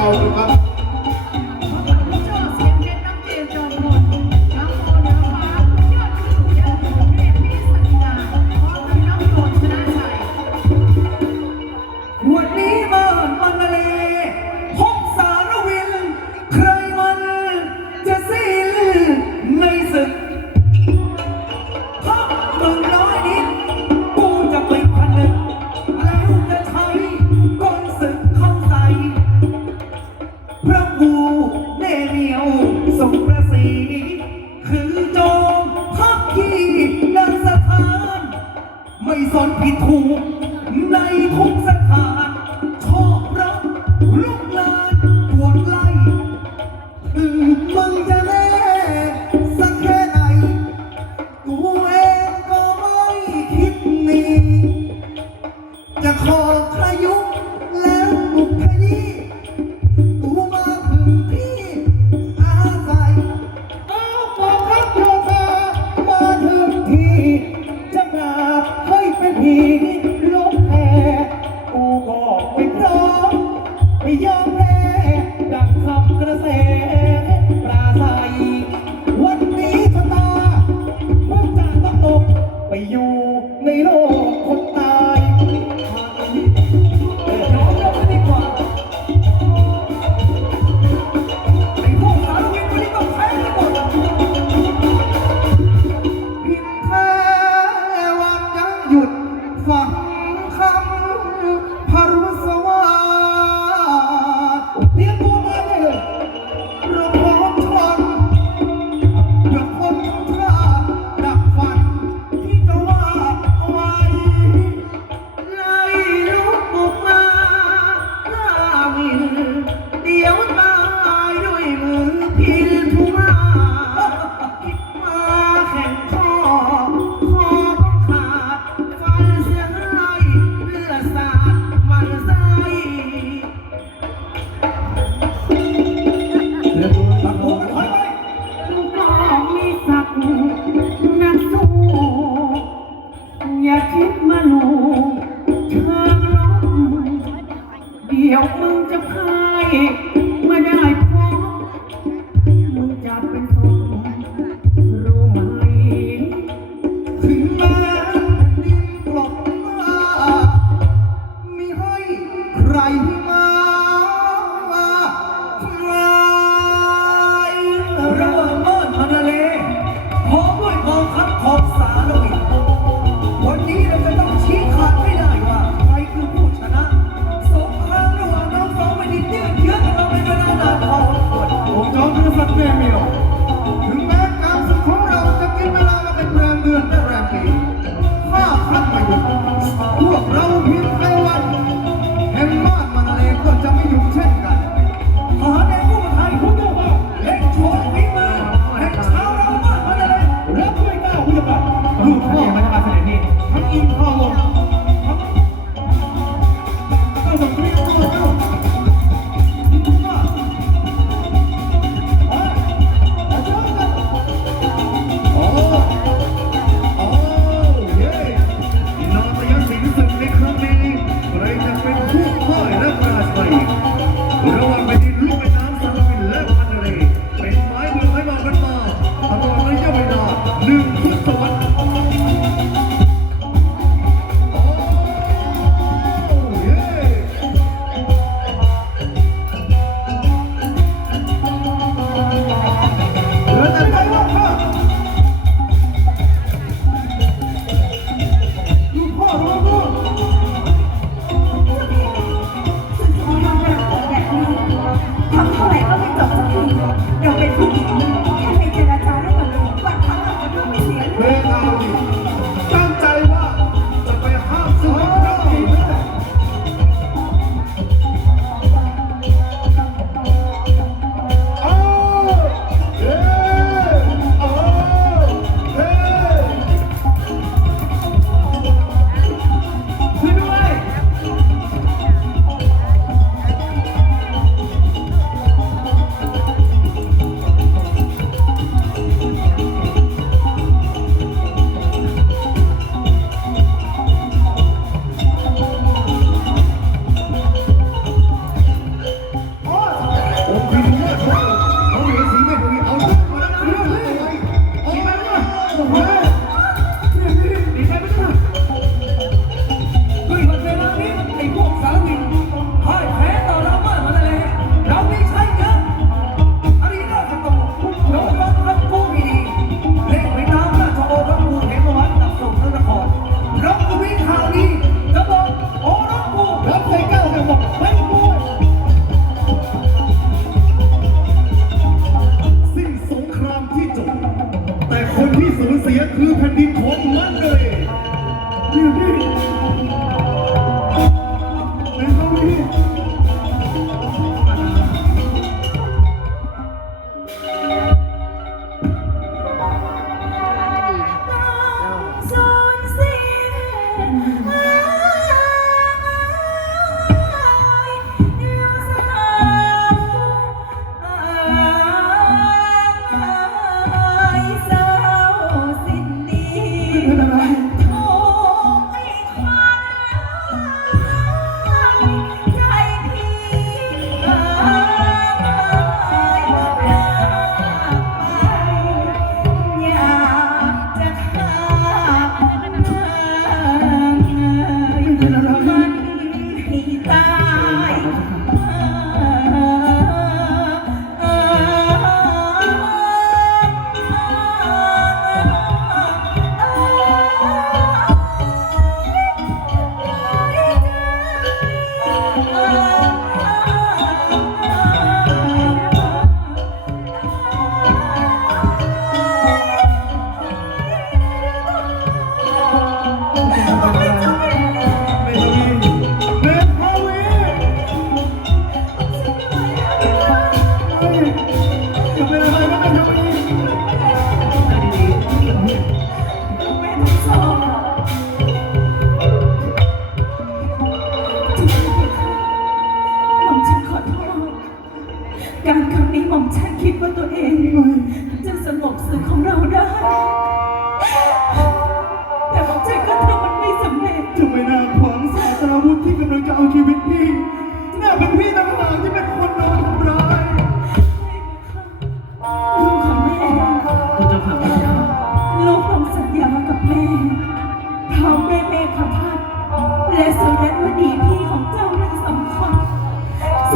เอาครับ ไม่สนผิดถูกในทุกสถานชอบรักลูก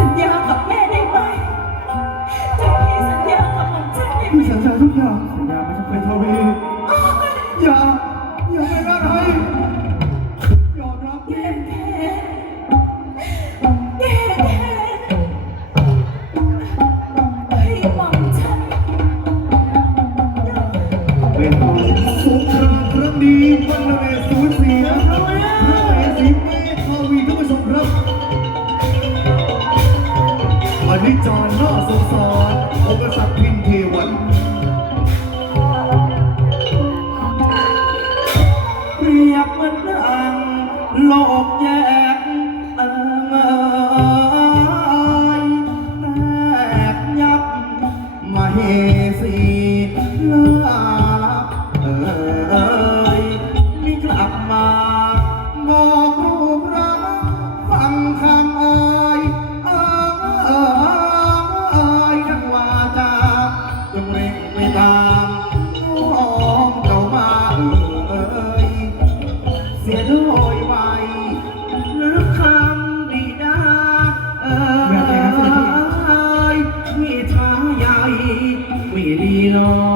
Yeah. รียบเหมือนดังโลกแย camino.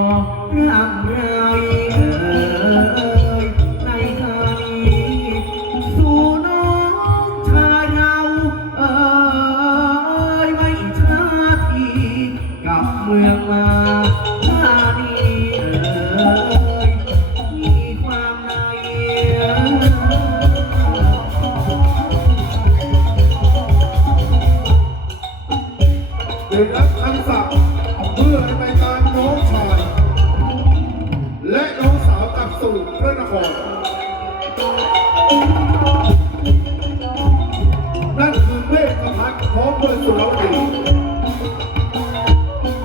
พร้อมด้วยสุรบุรี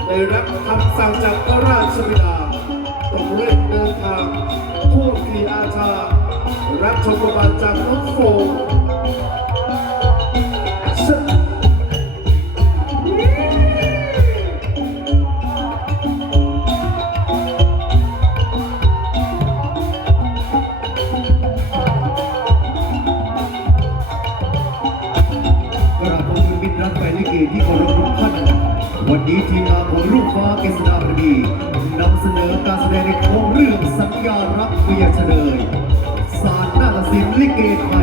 ได้รับคำสั่งจากพระราชบิดาต้องเร่งเดินทางพวกทีอาชา รับชมบัตรจากรถโฟ เสนอการแสดงในโครงเรื่องสัญญารับเมียเฉลยศาสตร์หน้าศิลป์ลิเกไทย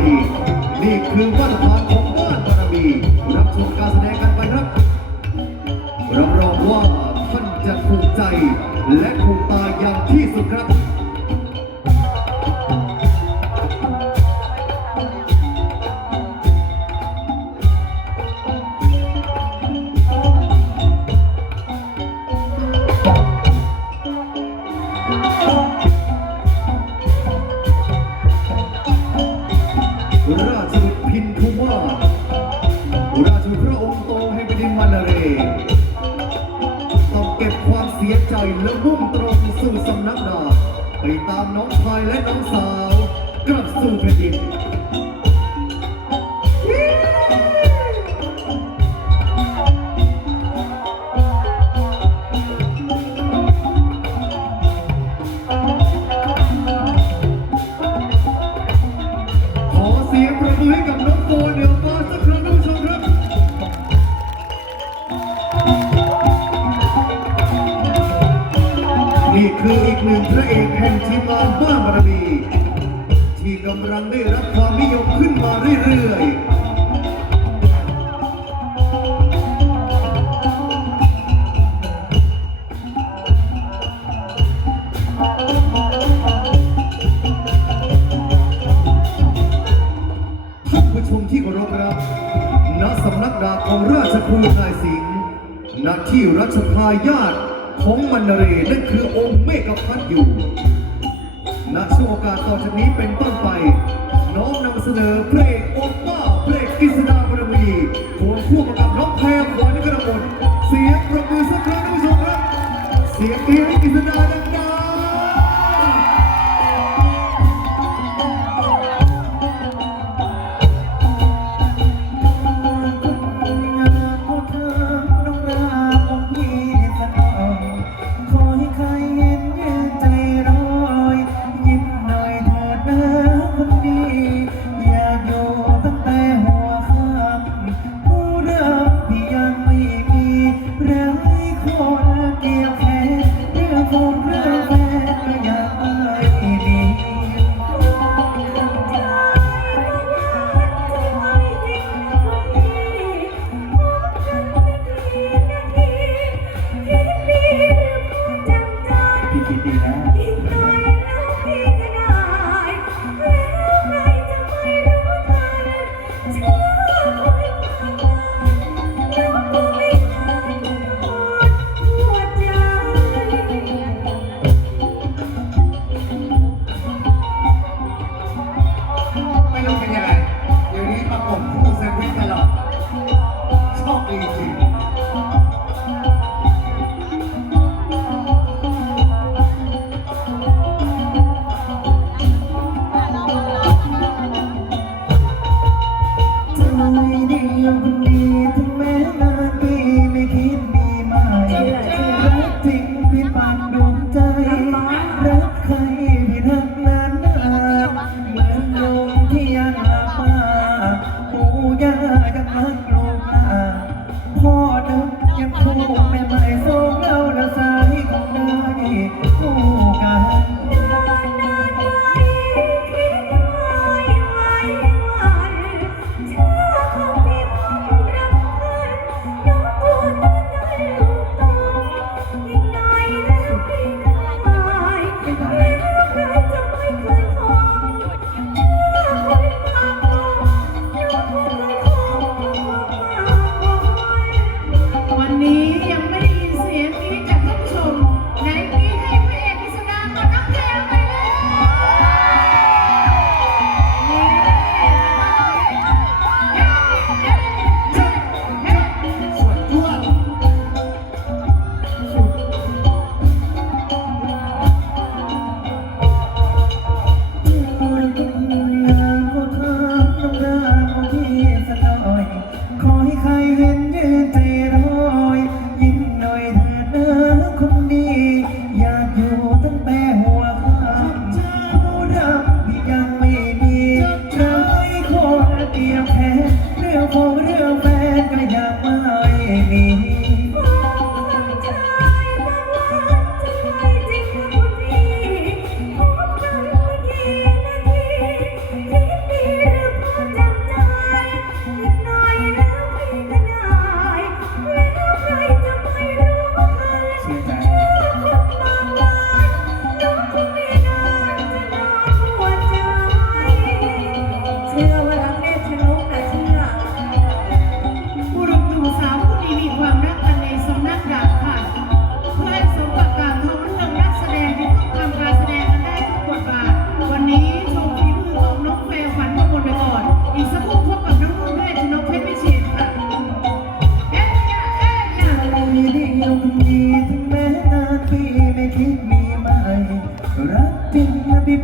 ราชูพระองค์โตให้ไปดินมันเรต้องเก็บความเสียใจและมุ่งตรงสู่สำนักดาบไปตามน้องชายและน้องสาว กลับสู่แผ่นดิน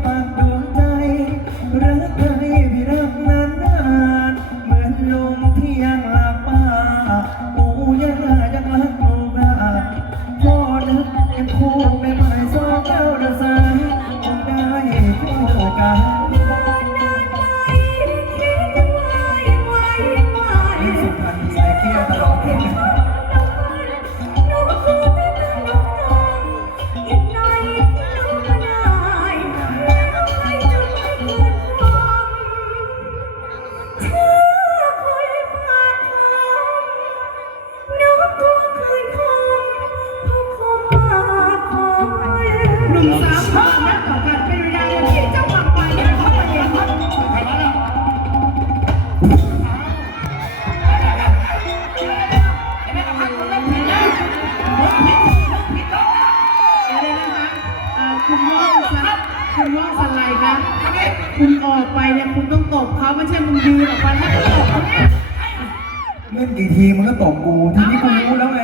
ปากดวงใจรักเธอ นุ่มสาวความรักต่อกันเป็นเวลาที่เจ้าหวังไปเนี่ยเขาไปเองครับใครมาล่ะอะไรนะคุณว่องสันคุณว่องสันไลคะคุณออกไปเนี่ยคุณต้องตบเขาไม่ใช่มึงยืนออกไปแล้วก็ตบเขาเนี่ยเล่นกี่ทีมันก็ตบกู ทีนี้กูรู้แล้วไง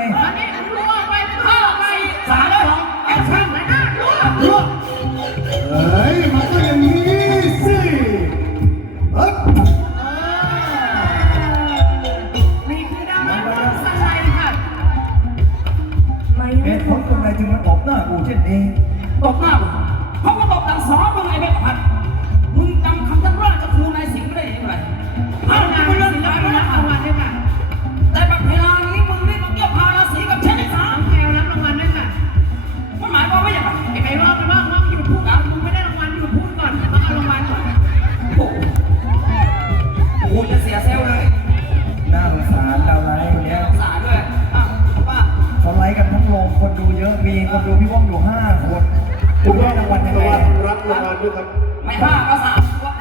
คนดูพี่ว่องอยู่ห้าคนคุคุณณได้ว่ารางวัลยังไงวัเนี่ยรับรางวัลด้วยครับ ไม่ห้าก็สามวะ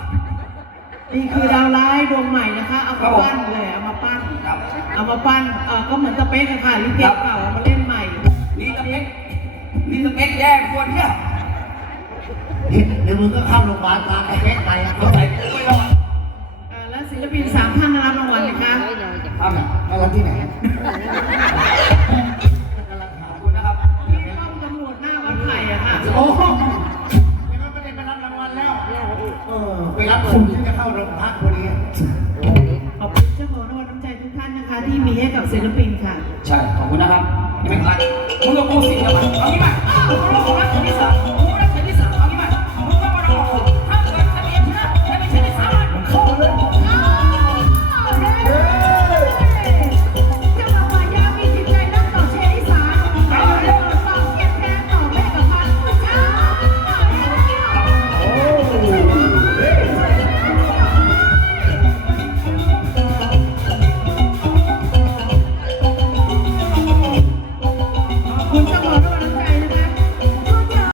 นี่คือดาวร้ายดวงใหม่นะคะ เอามาปั้นเลยเอามาปั้นครับเอามาปั้นเออก็เหมือนสเปคอะค่ะลิเกเก่าเอามาเล่นใหม่นี่สเปคนี่สเปคแย่ควรเนี่ยเดี๋ยวมึงก็เข้าโรงพยาบาลตามไอ้เป๊กไปอะเขาใส่กูไม่รอดเอ่อและศิลปินสามท่านได้รับรางวัลนะคะทำไงรางวัลที่ไหน โอ้โหไม่งั้นไม่ได้ไปรับรางวัลแล้ว เออ ไปรับคนที่จะเข้าโรงพักพอดีขอบคุณเจ้าของรางวัลน้ำใจทุกท่านนะคะ ที่มีให้กับศิลปินค่ะ ใช่ ขอบคุณนะครับยังไม่เป็นไรมึงกับกูสิเดียวกันเอางี้ไหมอ้าวกูรักคนรักคนที่สามกูรักคน